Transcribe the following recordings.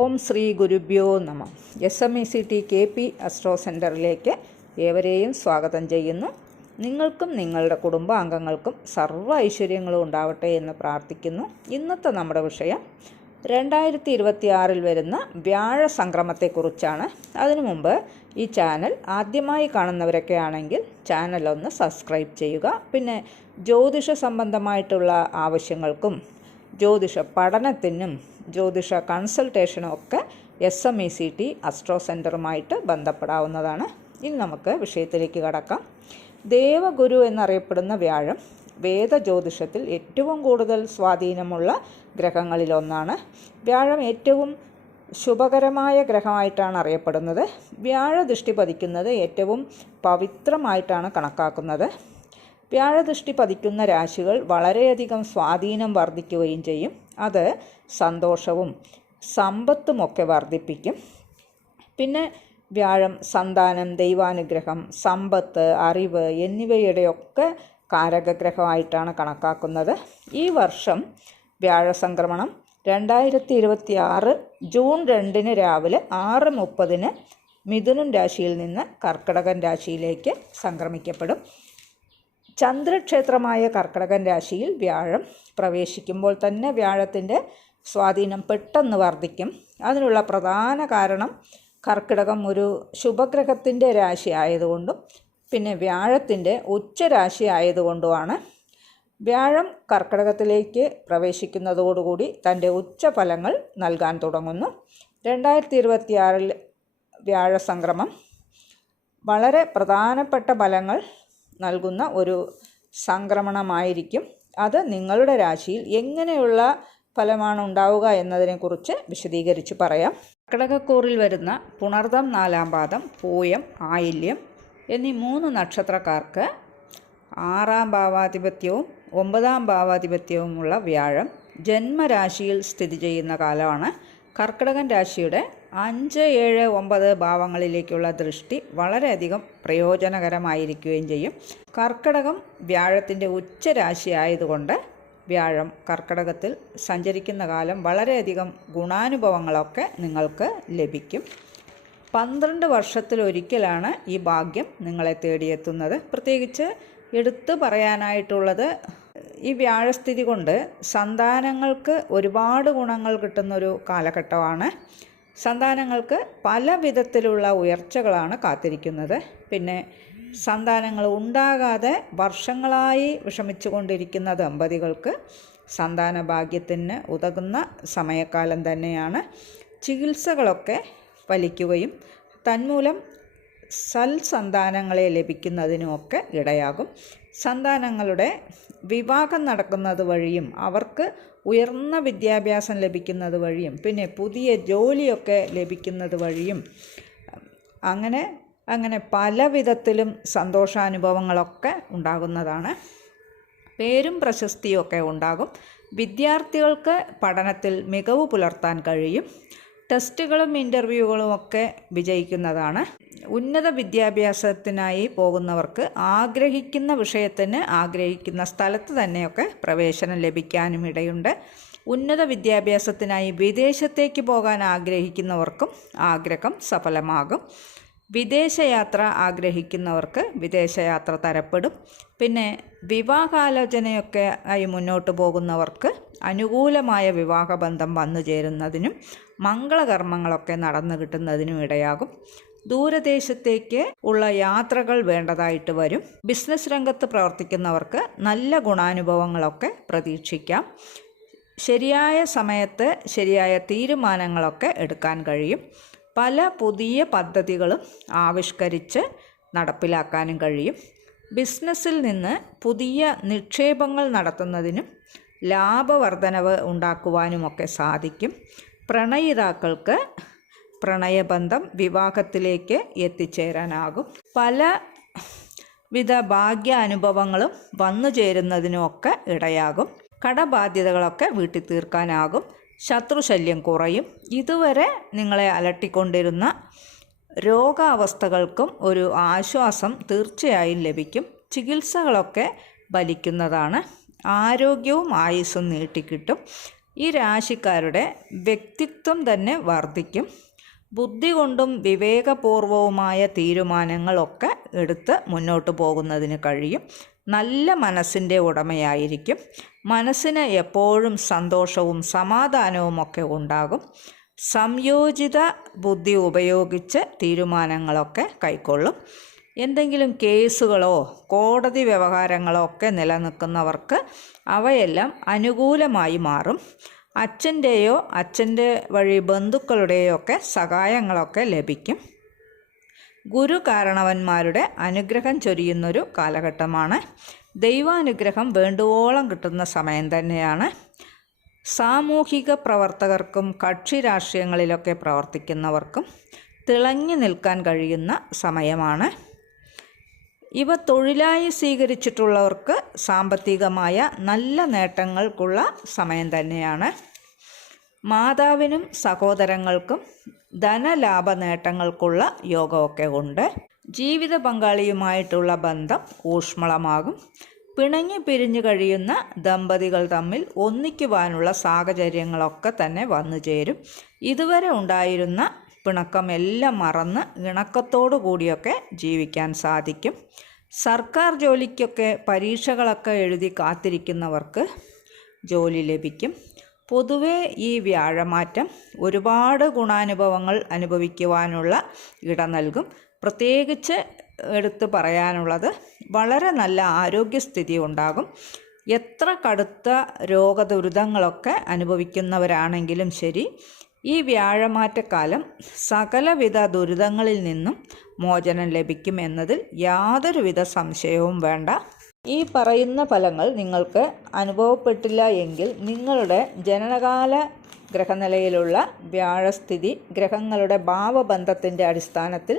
ഓം ശ്രീ ഗുരുഭ്യോ നമ. SMECT KP astro സെൻറ്ററിലേക്ക് ഏവരെയും സ്വാഗതം ചെയ്യുന്നു. നിങ്ങൾക്കും നിങ്ങളുടെ കുടുംബാംഗങ്ങൾക്കും സർവ്വ ഐശ്വര്യങ്ങളും ഉണ്ടാവട്ടെ എന്ന് പ്രാർത്ഥിക്കുന്നു. ഇന്നത്തെ നമ്മുടെ വിഷയം 2026 വരുന്ന വ്യാഴ സംക്രമത്തെക്കുറിച്ചാണ്. അതിനു മുമ്പ് ഈ ചാനൽ ആദ്യമായി കാണുന്നവരൊക്കെ ആണെങ്കിൽ ചാനൽ ഒന്ന് സബ്സ്ക്രൈബ് ചെയ്യുക. പിന്നെ ജ്യോതിഷ സംബന്ധമായിട്ടുള്ള ആവശ്യങ്ങൾക്കും ജ്യോതിഷ പഠനത്തിനും ജ്യോതിഷ കൺസൾട്ടേഷനും ഒക്കെ SMECT അസ്ട്രോ സെൻറ്ററുമായിട്ട് ബന്ധപ്പെടാവുന്നതാണ്. ഇനി നമുക്ക് വിഷയത്തിലേക്ക് കടക്കാം. ദേവഗുരു എന്നറിയപ്പെടുന്ന വ്യാഴം വേദ ജ്യോതിഷത്തിൽ ഏറ്റവും കൂടുതൽ സ്വാധീനമുള്ള ഗ്രഹങ്ങളിലൊന്നാണ്. വ്യാഴം ഏറ്റവും ശുഭകരമായ ഗ്രഹമായിട്ടാണ് അറിയപ്പെടുന്നത്. വ്യാഴദൃഷ്ടി പതിക്കുന്നത് ഏറ്റവും പവിത്രമായിട്ടാണ് കണക്കാക്കുന്നത്. വ്യാഴദൃഷ്ടി പതിക്കുന്ന രാശികൾ വളരെയധികം സ്വാധീനം വർദ്ധിക്കുകയും ചെയ്യും. അത് സന്തോഷവും സമ്പത്തുമൊക്കെ വർദ്ധിപ്പിക്കും. പിന്നെ വ്യാഴം സന്താനം, ദൈവാനുഗ്രഹം, സമ്പത്ത്, അറിവ് എന്നിവയുടെയൊക്കെ കാരകഗ്രഹമായിട്ടാണ് കണക്കാക്കുന്നത്. ഈ വർഷം വ്യാഴസംക്രമണം 2026 ജൂൺ 2 രാവിലെ 6:30 മിഥുനം രാശിയിൽ നിന്ന് കർക്കിടകൻ രാശിയിലേക്ക് സംക്രമിക്കപ്പെടും. ചന്ദ്രക്ഷേത്രമായ കർക്കിടകൻ രാശിയിൽ വ്യാഴം പ്രവേശിക്കുമ്പോൾ തന്നെ വ്യാഴത്തിൻ്റെ സ്വാധീനം പെട്ടെന്ന് വർദ്ധിക്കും. അതിനുള്ള പ്രധാന കാരണം കർക്കിടകം ഒരു ശുഭഗ്രഹത്തിൻ്റെ രാശി ആയതുകൊണ്ടും പിന്നെ വ്യാഴത്തിൻ്റെ ഉച്ചരാശി ആയതുകൊണ്ടുമാണ്. വ്യാഴം കർക്കിടകത്തിലേക്ക് പ്രവേശിക്കുന്നതോടുകൂടി തൻ്റെ ഉച്ചഫലങ്ങൾ നൽകാൻ തുടങ്ങുന്നു. 2026 വ്യാഴസംക്രമം വളരെ പ്രധാനപ്പെട്ട ഫലങ്ങൾ നൽകുന്ന ഒരു സംക്രമണമായിരിക്കും. അത് നിങ്ങളുടെ രാശിയിൽ എങ്ങനെയുള്ള ഫലമാണ് ഉണ്ടാവുക എന്നതിനെക്കുറിച്ച് വിശദീകരിച്ച് പറയാം. കർക്കിടകക്കൂറിൽ വരുന്ന പുണർദം 4-ാം പാദം, പൂയം, ആയില്യം എന്നീ 3 നക്ഷത്രക്കാർക്ക് 6-ാം ഭാവാധിപത്യവും 9-ാം ഭാവാധിപത്യവുമുള്ള വ്യാഴം ജന്മരാശിയിൽ സ്ഥിതി ചെയ്യുന്ന കാലമാണ്. കർക്കിടകൻ രാശിയുടെ 5, 7, 9 ഭാവങ്ങളിലേക്കുള്ള ദൃഷ്ടി വളരെയധികം പ്രയോജനകരമായിരിക്കുകയും ചെയ്യും. കർക്കിടകം വ്യാഴത്തിൻ്റെ ഉച്ചരാശി ആയതുകൊണ്ട് വ്യാഴം കർക്കിടകത്തിൽ സഞ്ചരിക്കുന്ന കാലം വളരെയധികം ഗുണാനുഭവങ്ങളൊക്കെ നിങ്ങൾക്ക് ലഭിക്കും. 12 വർഷത്തിലൊരിക്കലാണ് ഈ ഭാഗ്യം നിങ്ങളെ തേടിയെത്തുന്നത്. പ്രത്യേകിച്ച് എടുത്തു പറയാനായിട്ടുള്ളത്, ഈ വ്യാഴസ്ഥിതി കൊണ്ട് സന്താനങ്ങൾക്ക് ഒരുപാട് ഗുണങ്ങൾ കിട്ടുന്നൊരു കാലഘട്ടമാണ്. സന്താനങ്ങൾക്ക് പല വിധത്തിലുള്ള ഉയർച്ചകളാണ് കാത്തിരിക്കുന്നത്. പിന്നെ സന്താനങ്ങൾ ഉണ്ടാകാതെ വർഷങ്ങളായി വിഷമിച്ചു കൊണ്ടിരിക്കുന്ന ദമ്പതികൾക്ക് സന്താന ഭാഗ്യത്തിന് ഉതകുന്ന സമയക്കാലം തന്നെയാണ്. ചികിത്സകളൊക്കെ ഫലിക്കുകയും തന്മൂലം സൽസന്താനങ്ങളെ ലഭിക്കുന്നതിനുമൊക്കെ ഇടയാകും. സന്താനങ്ങളുടെ വിവാഹം നടക്കുന്നത് വഴിയും അവർക്ക് ഉയർന്ന വിദ്യാഭ്യാസം ലഭിക്കുന്നത് വഴിയും പിന്നെ പുതിയ ജോലിയൊക്കെ ലഭിക്കുന്നത് വഴിയും അങ്ങനെ പല വിധത്തിലും സന്തോഷാനുഭവങ്ങളൊക്കെ ഉണ്ടാകുന്നതാണ്. പേരും പ്രശസ്തിയൊക്കെ ഉണ്ടാകും. വിദ്യാർത്ഥികൾക്ക് പഠനത്തിൽ മികവ് പുലർത്താൻ കഴിയും. ടെസ്റ്റുകളും ഇൻ്റർവ്യൂകളും ഒക്കെ വിജയിക്കുന്നതാണ്. ഉന്നത വിദ്യാഭ്യാസത്തിനായി പോകുന്നവർക്ക് ആഗ്രഹിക്കുന്ന വിഷയത്തിന് ആഗ്രഹിക്കുന്ന സ്ഥലത്ത് തന്നെയൊക്കെ പ്രവേശനം ലഭിക്കാനും ഇടയുണ്ട്. ഉന്നത വിദ്യാഭ്യാസത്തിനായി വിദേശത്തേക്ക് പോകാൻ ആഗ്രഹിക്കുന്നവർക്കും ആഗ്രഹം സഫലമാകും. വിദേശയാത്ര ആഗ്രഹിക്കുന്നവർക്ക് വിദേശയാത്ര തരപ്പെടും. പിന്നെ വിവാഹാലോചനയൊക്കെ ആയി മുന്നോട്ട് പോകുന്നവർക്ക് അനുകൂലമായ വിവാഹബന്ധം വന്നു ചേരുന്നതിനും മംഗളകർമ്മങ്ങളൊക്കെ നടന്നു കിട്ടുന്നതിനും ഇടയാകും. ദൂരദേശത്തേക്ക് ഉള്ള യാത്രകൾ വേണ്ടതായിട്ട് വരും. ബിസിനസ് രംഗത്ത് പ്രവർത്തിക്കുന്നവർക്ക് നല്ല ഗുണാനുഭവങ്ങളൊക്കെ പ്രതീക്ഷിക്കാം. ശരിയായ സമയത്ത് ശരിയായ തീരുമാനങ്ങളൊക്കെ എടുക്കാൻ കഴിയും. പല പുതിയ പദ്ധതികളും ആവിഷ്കരിച്ച് നടപ്പിലാക്കാനും കഴിയും. ബിസിനസ്സിൽ നിന്ന് പുതിയ നിക്ഷേപങ്ങൾ നടത്തുന്നതിനും ലാഭവർദ്ധനവ് ഉണ്ടാക്കുവാനുമൊക്കെ സാധിക്കും. പ്രണയിതാക്കൾക്ക് പ്രണയബന്ധം വിവാഹത്തിലേക്ക് എത്തിച്ചേരാനാകും. പലവിധ ഭാഗ്യാനുഭവങ്ങളും വന്നു ചേരുന്നതിനുമൊക്കെ ഇടയാകും. കടബാധ്യതകളൊക്കെ വീട്ടി തീർക്കാനാകും. ശത്രുശല്യം കുറയും. ഇതുവരെ നിങ്ങളെ അലട്ടിക്കൊണ്ടിരുന്ന രോഗാവസ്ഥകൾക്കും ഒരു ആശ്വാസം തീർച്ചയായും ലഭിക്കും. ചികിത്സകളൊക്കെ ഫലിക്കുന്നതാണ്. ആരോഗ്യവും ആയുസ്സും നീട്ടിക്കിട്ടും. ഈ രാശിക്കാരുടെ വ്യക്തിത്വം തന്നെ വർദ്ധിക്കും. ബുദ്ധി കൊണ്ടും വിവേകപൂർവവുമായ തീരുമാനങ്ങളൊക്കെ എടുത്ത് മുന്നോട്ട് പോകുന്നതിന് കഴിയും. നല്ല മനസ്സിൻ്റെ ഉടമയായിരിക്കും. മനസ്സിന് എപ്പോഴും സന്തോഷവും സമാധാനവും ഒക്കെ ഉണ്ടാകും. സംയോജിത ബുദ്ധി ഉപയോഗിച്ച് തീരുമാനങ്ങളൊക്കെ കൈക്കൊള്ളും. എന്തെങ്കിലും കേസുകളോ കോടതി വ്യവഹാരങ്ങളോ ഒക്കെ നിലനിൽക്കുന്നവർക്ക് അവയെല്ലാം അനുകൂലമായി മാറും. അച്ഛൻ്റെയോ അച്ഛൻ്റെ വഴി ബന്ധുക്കളുടെയോ ഒക്കെ സഹായങ്ങളൊക്കെ ലഭിക്കും. ഗുരു കാരണവന്മാരുടെ അനുഗ്രഹം ചൊരിയുന്നൊരു കാലഘട്ടമാണ്. ദൈവാനുഗ്രഹം വേണ്ടുവോളം കിട്ടുന്ന സമയം തന്നെയാണ്. സാമൂഹിക പ്രവർത്തകർക്കും കക്ഷി രാഷ്ട്രീയങ്ങളിലൊക്കെ പ്രവർത്തിക്കുന്നവർക്കും തിളങ്ങി നിൽക്കാൻ കഴിയുന്ന സമയമാണ്. ഇവ തൊഴിലായി സ്വീകരിച്ചിട്ടുള്ളവർക്ക് സാമ്പത്തികമായ നല്ല നേട്ടങ്ങൾക്കുള്ള സമയം തന്നെയാണ്. മാതാവിനും സഹോദരങ്ങൾക്കും ധനലാഭ നേട്ടങ്ങൾക്കുള്ള യോഗമൊക്കെ ഉണ്ട്. ജീവിത പങ്കാളിയുമായിട്ടുള്ള ബന്ധം ഊഷ്മളമാകും. പിണങ്ങി പിരിഞ്ഞു കഴിയുന്ന ദമ്പതികൾ തമ്മിൽ ഒന്നിക്കുവാനുള്ള സാഹചര്യങ്ങളൊക്കെ തന്നെ വന്നു ചേരും. ഇതുവരെ ഉണ്ടായിരുന്ന പിണക്കമെല്ലാം മറന്ന് ഇണക്കത്തോടു കൂടിയൊക്കെ ജീവിക്കാൻ സാധിക്കും. സർക്കാർ ജോലിക്കൊക്കെ പരീക്ഷകളൊക്കെ എഴുതി കാത്തിരിക്കുന്നവർക്ക് ജോലി ലഭിക്കും. പൊതുവെ ഈ വ്യാഴമാറ്റം ഒരുപാട് ഗുണാനുഭവങ്ങൾ അനുഭവിക്കുവാനുള്ള ഇട നൽകും. പ്രത്യേകിച്ച് എടുത്തു പറയാനുള്ളത് വളരെ നല്ല ആരോഗ്യസ്ഥിതി ഉണ്ടാകും. എത്ര കടുത്ത രോഗദുരിതങ്ങളൊക്കെ അനുഭവിക്കുന്നവരാണെങ്കിലും ശരി, ഈ വ്യാഴമാറ്റക്കാലം സകലവിധ ദുരിതങ്ങളിൽ നിന്നും മോചനം ലഭിക്കും എന്നതിൽ യാതൊരുവിധ സംശയവും വേണ്ട. ഈ പറയുന്ന ഫലങ്ങൾ നിങ്ങൾക്ക് അനുഭവപ്പെട്ടില്ല എങ്കിൽ നിങ്ങളുടെ ജനനകാല ഗ്രഹനിലയിലുള്ള വ്യാഴസ്ഥിതി ഗ്രഹങ്ങളുടെ ഭാവബന്ധത്തിൻ്റെ അടിസ്ഥാനത്തിൽ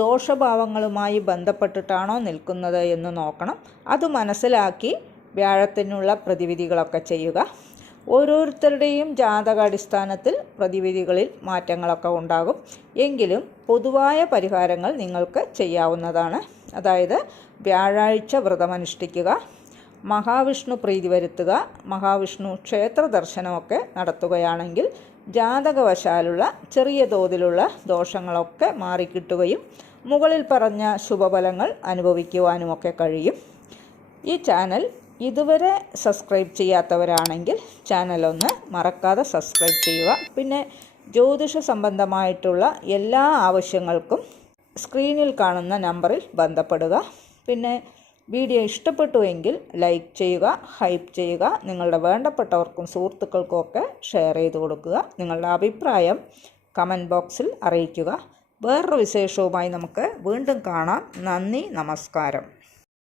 ദോഷഭാവങ്ങളുമായി ബന്ധപ്പെട്ടിട്ടാണോ നിൽക്കുന്നത് എന്ന് നോക്കണം. അത് മനസ്സിലാക്കി വ്യാഴത്തിനുള്ള പ്രതിവിധികളൊക്കെ ചെയ്യുക. ഓരോരുത്തരുടെയും ജാതകാടിസ്ഥാനത്തിൽ പ്രതിവിധികളിൽ മാറ്റങ്ങളൊക്കെ ഉണ്ടാകും. എങ്കിലും പൊതുവായ പരിഹാരങ്ങൾ നിങ്ങൾക്ക് ചെയ്യാവുന്നതാണ്. അതായത് വ്യാഴാഴ്ച വ്രതമനുഷ്ഠിക്കുക, മഹാവിഷ്ണു പ്രീതി വരുത്തുക, മഹാവിഷ്ണു ക്ഷേത്ര ദർശനമൊക്കെ നടത്തുകയാണെങ്കിൽ ജാതകവശാലുള്ള ചെറിയ തോതിലുള്ള ദോഷങ്ങളൊക്കെ മാറിക്കിട്ടുകയും മുകളിൽ പറഞ്ഞ ശുഭഫലങ്ങൾ അനുഭവിക്കുവാനുമൊക്കെ കഴിയും. ഈ ചാനൽ ഇതുവരെ സബ്സ്ക്രൈബ് ചെയ്യാത്തവരാണെങ്കിൽ ചാനലൊന്ന് മറക്കാതെ സബ്സ്ക്രൈബ് ചെയ്യുക. പിന്നെ ജ്യോതിഷ സംബന്ധമായിട്ടുള്ള എല്ലാ ആവശ്യങ്ങൾക്കും സ്ക്രീനിൽ കാണുന്ന നമ്പറിൽ ബന്ധപ്പെടുക. പിന്നെ വീഡിയോ ഇഷ്ടപ്പെട്ടുവെങ്കിൽ ലൈക്ക് ചെയ്യുക, ഹൈപ്പ് ചെയ്യുക, നിങ്ങളുടെ വേണ്ടപ്പെട്ടവർക്കും സുഹൃത്തുക്കൾക്കും ഒക്കെ ഷെയർ ചെയ്ത് കൊടുക്കുക. നിങ്ങളുടെ അഭിപ്രായം കമൻറ്റ് ബോക്സിൽ അറിയിക്കുക. വേറൊരു വിശേഷവുമായി നമുക്ക് വീണ്ടും കാണാം. നന്ദി, നമസ്കാരം.